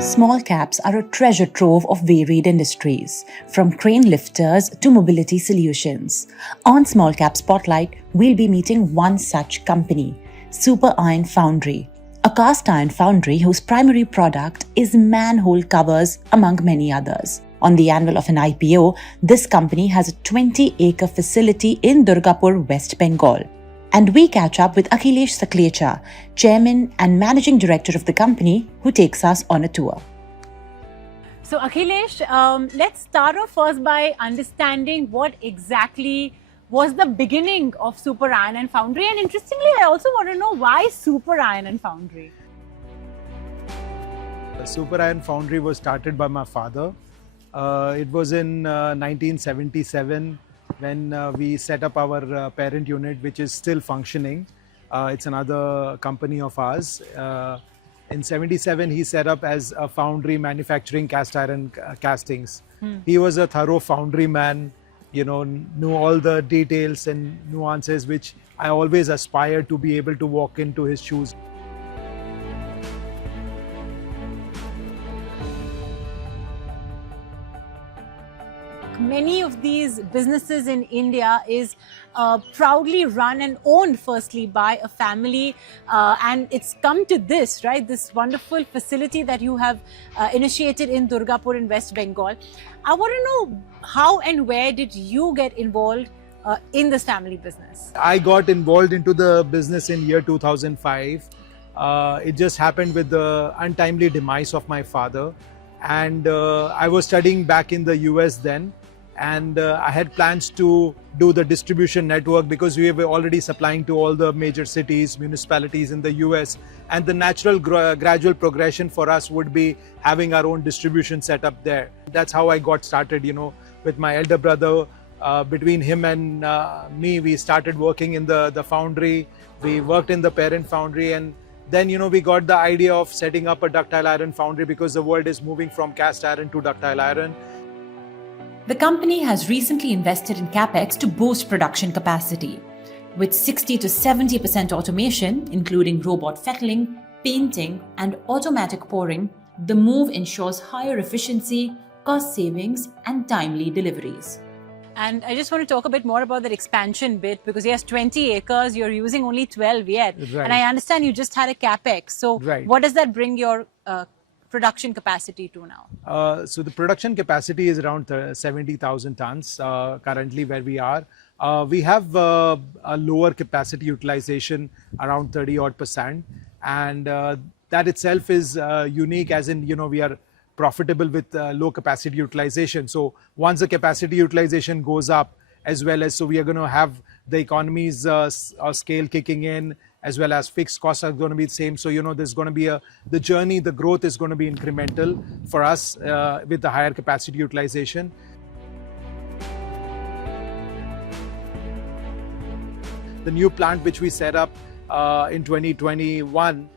Small caps are a treasure trove of varied industries, from crane lifters to mobility solutions. On Small Cap Spotlight, we'll be meeting one such company, Super Iron Foundry, a cast iron foundry whose primary product is manhole covers, among many others. On the anvil of an IPO, this company has a 20-acre facility in Durgapur, West Bengal. And we catch up with Akhilesh Saklecha, Chairman and Managing Director of the company, who takes us on a tour. So Akhilesh, let's start off first by understanding what exactly was the beginning of Super Iron Foundry. And interestingly, I also want to know why Super Iron Foundry? The Super Iron Foundry was started by my father. It was in 1977 when we set up our parent unit, which is still functioning. It's another company of ours. In 77, he set up as a foundry manufacturing cast iron castings. He was a thorough foundry man, you know, knew all the details and nuances, which I always aspired to be able to walk into his shoes. Many of these businesses in India is proudly run and owned firstly by a family, and it's come to this, right? This wonderful facility that you have initiated in Durgapur in West Bengal. I want to know how and where did you get involved in this family business? I got involved into the business in year 2005. It just happened with the untimely demise of my father, and I was studying back in the US then. And I had plans to do the distribution network because we were already supplying to all the major cities, municipalities in the US. And the natural gradual progression for us would be having our own distribution set up there. That's how I got started, you know, with my elder brother. Between him and me, we started working in the foundry. We worked in the parent foundry, and then, you know, we got the idea of setting up a ductile iron foundry because the world is moving from cast iron to ductile iron. The company has recently invested in capex to boost production capacity. With 60 to 70% automation, including robot fettling, painting, and automatic pouring, the move ensures higher efficiency, cost savings, and timely deliveries. And I just want to talk a bit more about that expansion bit, because yes, 20 acres, you're using only 12 yet. Right. And I understand you just had a capex. So Right. What does that bring your production capacity to now? So the production capacity is around 70,000 tons currently where we are. We have a lower capacity utilization around 30% and that itself is unique, as in, you know, we are profitable with low capacity utilization. So once the capacity utilization goes up, as well as, so we are going to have the economies of scale kicking in, as well as fixed costs are going to be the same. So, you know, there's going to be the journey, the growth is going to be incremental for us with the higher capacity utilization. The new plant which we set up in 2021,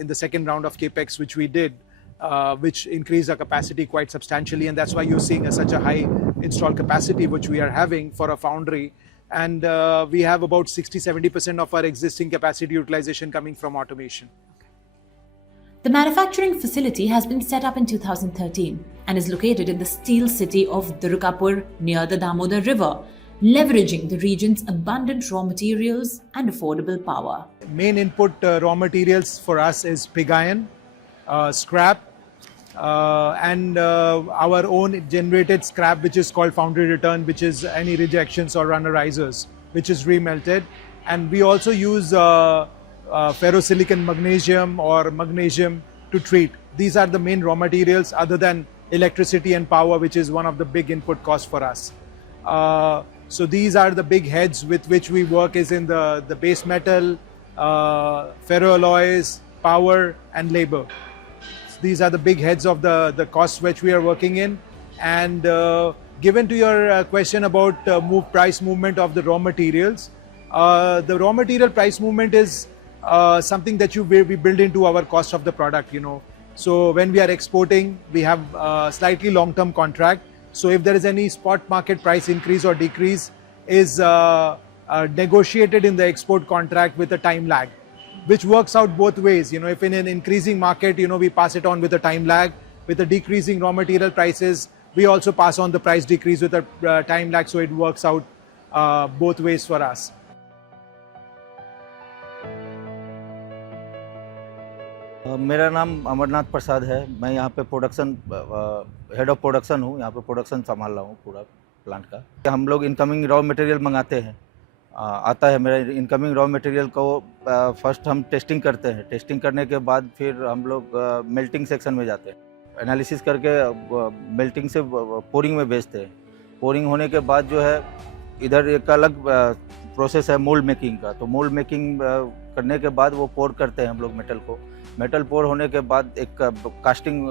in the second round of capex which we did, which increased our capacity quite substantially, and that's why you're seeing such a high installed capacity which we are having for a foundry. And we have about 60-70% of our existing capacity utilization coming from automation. The manufacturing facility has been set up in 2013 and is located in the steel city of Durgapur near the Damodar River, leveraging the region's abundant raw materials and affordable power. Main input raw materials for us is pig iron, scrap, and our own generated scrap, which is called foundry return, which is any rejections or runnerizers, which is remelted. And we also use ferrosilicon magnesium or magnesium to treat. These are the main raw materials other than electricity and power, which is one of the big input costs for us. So these are the big heads with which we work, is in the base metal, ferroalloys, power and labor. These are the big heads of the costs which we are working in. And given to your question about price movement of the raw materials, the raw material price movement is something that we build into our cost of the product, you know. So when we are exporting, we have a slightly long-term contract. So if there is any spot market price increase or decrease, is negotiated in the export contract with a time lag. which works out both ways. If in an increasing market, we pass it on with a time lag. With the decreasing raw material prices, we also pass on the price decrease with a time lag, so it works out both ways for us. मेरा नाम अमरनाथ प्रसाद है। मैं यहाँ पे production head of production हूँ। यहाँ पे production संभाल रहा हूँ पूरा प्लांट का। हम लोग इनकमिंग रॉ मटेरियल मंगाते हैं। आता है मेरा इनकमिंग रॉ मटेरियल को फर्स्ट हम टेस्टिंग करते हैं। टेस्टिंग करने के बाद फिर हम लोग मेल्टिंग सेक्शन में जाते हैं। एनालिसिस करके मेल्टिंग से पोरिंग में भेजते हैं। पोरिंग होने के बाद जो है इधर एक अलग प्रोसेस है मोल्ड मेकिंग का। तो मोल्ड मेकिंग करने के बाद वो पोर करते हैं हम लोग मेटल को। मेटल पोर होने के बाद एक कास्टिंग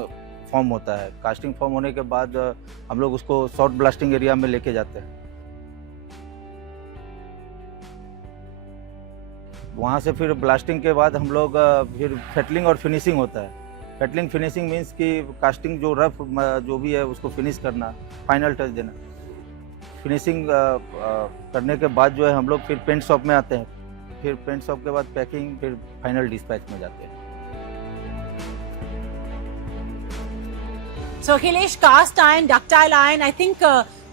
फॉर्म होता है। कास्टिंग फॉर्म होने के बाद हम लोग उसको शॉर्ट ब्लास्टिंग एरिया में लेके जाते हैं। वहाँ से फिर ब्लास्टिंग के बाद हम लोग फिर फेटलिंग और फिनिशिंग होता है। फेटलिंग फिनिशिंग मीन्स कि कास्टिंग जो रफ जो भी है उसको फिनिश करना, फाइनल टच देना। फिनिशिंग करने के बाद जो है हम लोग फिर पेंट शॉप में आते हैं। फिर पेंट शॉप के बाद पैकिंग, फिर फाइनल डिस्पैच में जाते हैं। So Akhilesh, cast iron, ductile iron, I think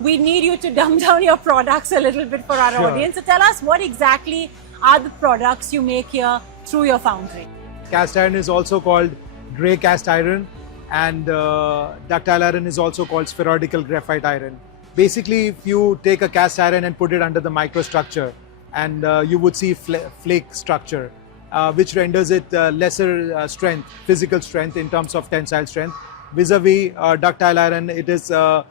we need you to dumb down your products a little bit for our Sure. audience. So tell us what exactly are the products you make here through your foundry? Cast iron is also called grey cast iron, and ductile iron is also called spherical graphite iron. Basically, if you take a cast iron and put it under the microstructure, and you would see flake structure, which renders it lesser strength, physical strength in terms of tensile strength. Vis-a-vis ductile iron, it is a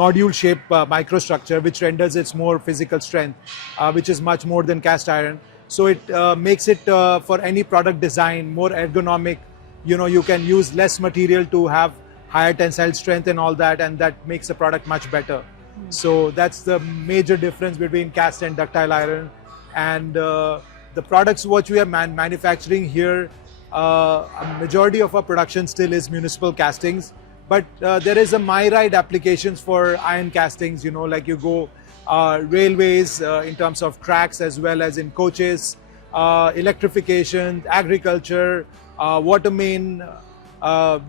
nodule-shaped microstructure, which renders its more physical strength, which is much more than cast iron. So it makes it for any product design more ergonomic. You can use less material to have higher tensile strength and all that, and that makes the product much better. So that's the major difference between cast and ductile iron. And the products which we are manufacturing here, a majority of our production still is municipal castings, but there is a myriad applications for iron castings. Like you go railways in terms of tracks, as well as in coaches, electrification, agriculture, water main,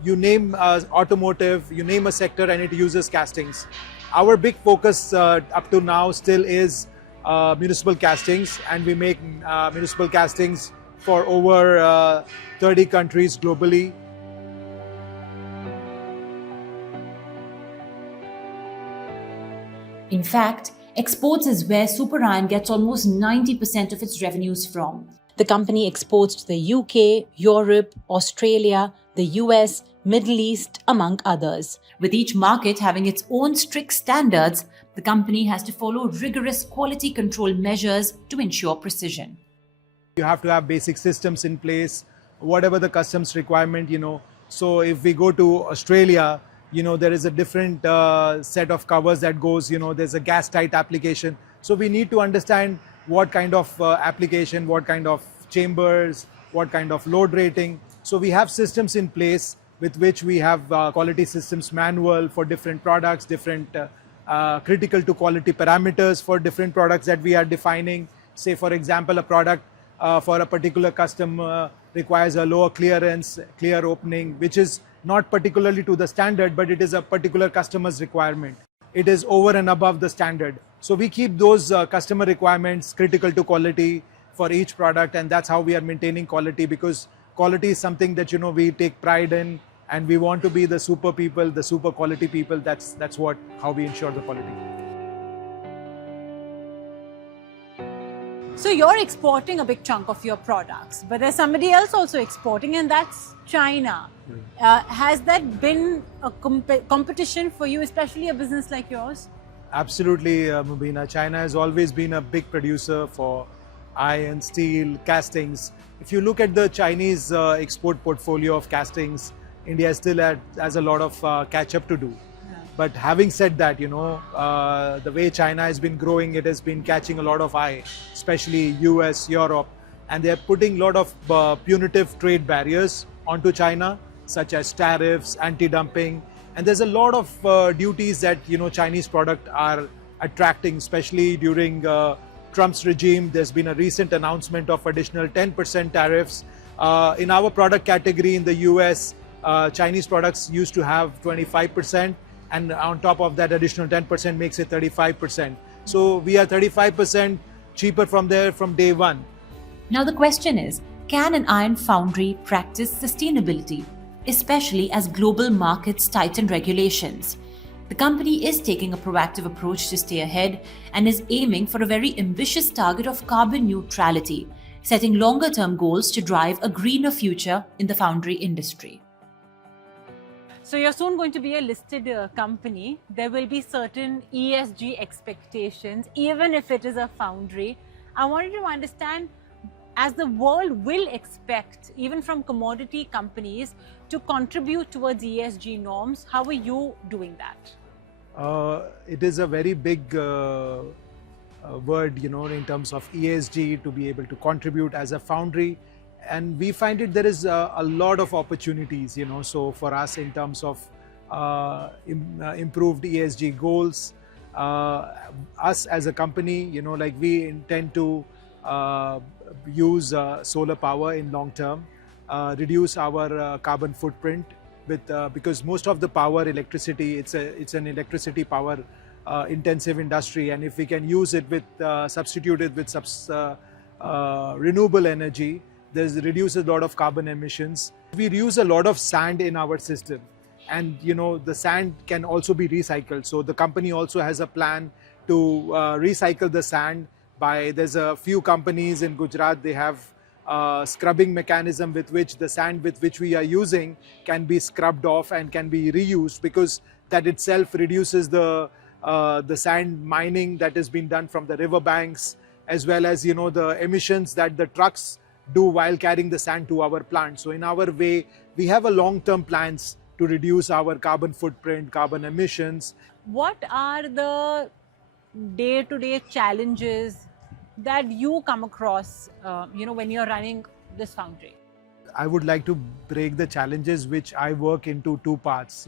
you name automotive, you name a sector and it uses castings. Our big focus up to now still is municipal castings, and we make municipal castings for over 30 countries globally. In fact, exports is where Super Iron gets almost 90% of its revenues from. The company exports to the UK, Europe, Australia, the US, Middle East, among others. With each market having its own strict standards, the company has to follow rigorous quality control measures to ensure precision. You have to have basic systems in place, whatever the customs requirement, So if we go to Australia, there is a different set of covers that goes, there's a gas tight application. So we need to understand what kind of application, what kind of chambers, what kind of load rating. So we have systems in place with which we have quality systems manual for different products, different critical to quality parameters for different products that we are defining. Say, for example, a product for a particular customer requires a lower clearance, clear opening, which is not particularly to the standard, but it is a particular customer's requirement. It is over and above the standard. So we keep those customer requirements critical to quality for each product, and that's how we are maintaining quality, because quality is something that we take pride in, and we want to be the super people, the super quality people. That's how we ensure the quality. So you're exporting a big chunk of your products, but there's somebody else also exporting, and that's China. Has that been a competition for you, especially a business like yours? Absolutely, Mubina. China has always been a big producer for iron, steel, castings. If you look at the Chinese export portfolio of castings, India still has a lot of catch up to do. But having said that, the way China has been growing, it has been catching a lot of eye, especially US, Europe, and they are putting a lot of punitive trade barriers onto China, such as tariffs, anti-dumping, and there's a lot of duties that Chinese product are attracting, especially during Trump's regime. There's been a recent announcement of additional 10% tariffs. In our product category in the US, Chinese products used to have 25%, and on top of that additional 10% makes it 35%. So we are 35% cheaper from there from day one. Now the question is, can an iron foundry practice sustainability, especially as global markets tighten regulations? The company is taking a proactive approach to stay ahead and is aiming for a very ambitious target of carbon neutrality, setting longer-term goals to drive a greener future in the foundry industry. So you're soon going to be a listed company. There will be certain ESG expectations, even if it is a foundry. I wanted to understand, as the world will expect, even from commodity companies, to contribute towards ESG norms, how are you doing that? It is a very big word, in terms of ESG, to be able to contribute as a foundry. And we find it there is a lot of opportunities, so for us in terms of improved ESG goals, us as a company, we intend to use solar power in long term, reduce our carbon footprint with because most of the power, electricity, it's an electricity power intensive industry, and if we can use it with substitute it with renewable energy, there's reduces a lot of carbon emissions. We use a lot of sand in our system, and the sand can also be recycled. So the company also has a plan to recycle the sand. There's a few companies in Gujarat, they have scrubbing mechanism with which the sand with which we are using can be scrubbed off and can be reused, because that itself reduces the sand mining that has been done from the river banks, as well as the emissions that the trucks do while carrying the sand to our plant. So in our way, we have a long-term plans to reduce our carbon footprint, carbon emissions. What are the day-to-day challenges that you come across, when you're running this foundry? I would like to break the challenges which I work into two parts.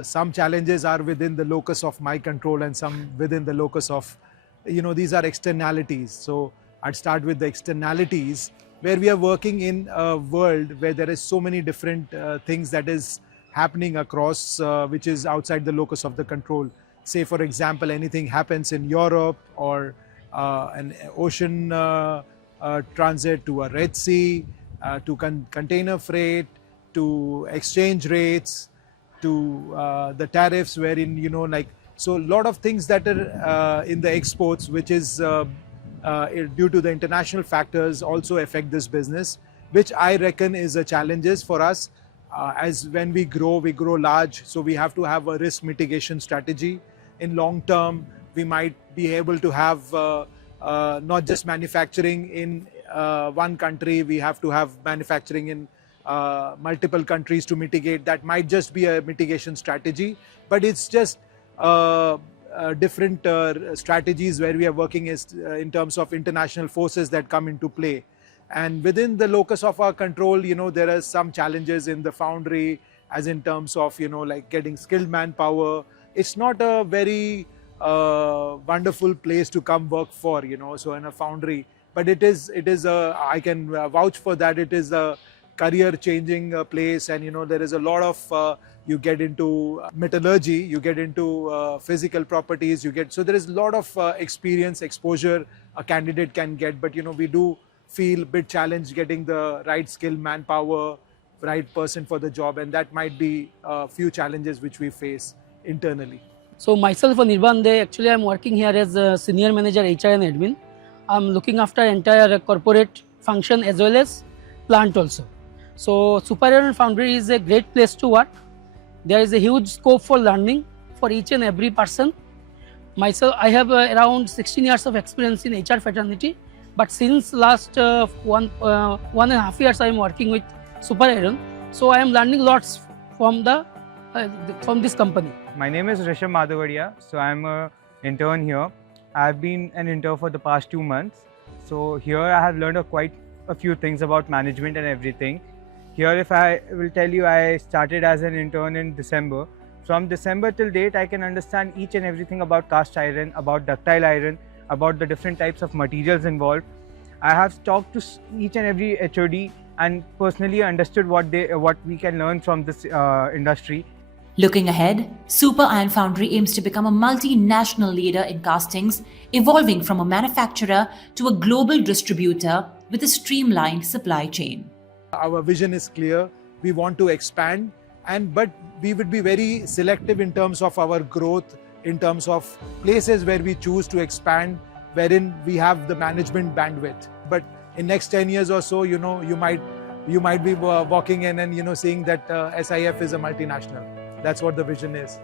Some challenges are within the locus of my control, and some within the locus of, these are externalities. So I'd start with the externalities, where we are working in a world where there is so many different things that is happening across, which is outside the locus of the control. Say, for example, anything happens in Europe, or an ocean transit to a Red Sea, to container freight, to exchange rates, to the tariffs, wherein, so a lot of things that are in the exports, which is due to the international factors, also affect this business, which I reckon is a challenges for us. As when we grow large, so we have to have a risk mitigation strategy. In long term, we might be able to have not just manufacturing in one country, we have to have manufacturing in multiple countries to mitigate. That might just be a mitigation strategy, but it's just different strategies where we are working is in terms of international forces that come into play. And within the locus of our control, there are some challenges in the foundry, as in terms of, like getting skilled manpower. It's not a very wonderful place to come work for, so in a foundry. But it is I can vouch for that. It is a career changing place, and there is a lot of you get into metallurgy, you get into physical properties, so there is a lot of experience, exposure a candidate can get. But we do feel a bit challenged getting the right skill, manpower, right person for the job, and that might be a few challenges which we face internally. So myself, Nirban De, actually I'm working here as a senior manager HR and admin. I'm looking after entire corporate function as well as plant also. So Super Iron Foundry is a great place to work. There is a huge scope for learning for each and every person. Myself, I have around 16 years of experience in HR fraternity, but since last 1.5 years I am working with Super Iron. So I am learning lots from this company. My name is Rishabh Madhavadia, so I'm an intern here. I've been an intern for the past 2 months. So here I have learned quite a few things about management and everything. Here, if I will tell you, I started as an intern in December. From December till date, I can understand each and everything about cast iron, about ductile iron, about the different types of materials involved. I have talked to each and every HOD and personally understood what we can learn from this industry. Looking ahead, Super Iron Foundry aims to become a multinational leader in castings, evolving from a manufacturer to a global distributor with a streamlined supply chain. Our vision is clear. We want to expand, but we would be very selective in terms of our growth, in terms of places where we choose to expand, wherein we have the management bandwidth. But in next 10 years or so, you might be walking in and seeing that SIF is a multinational. That's what the vision is.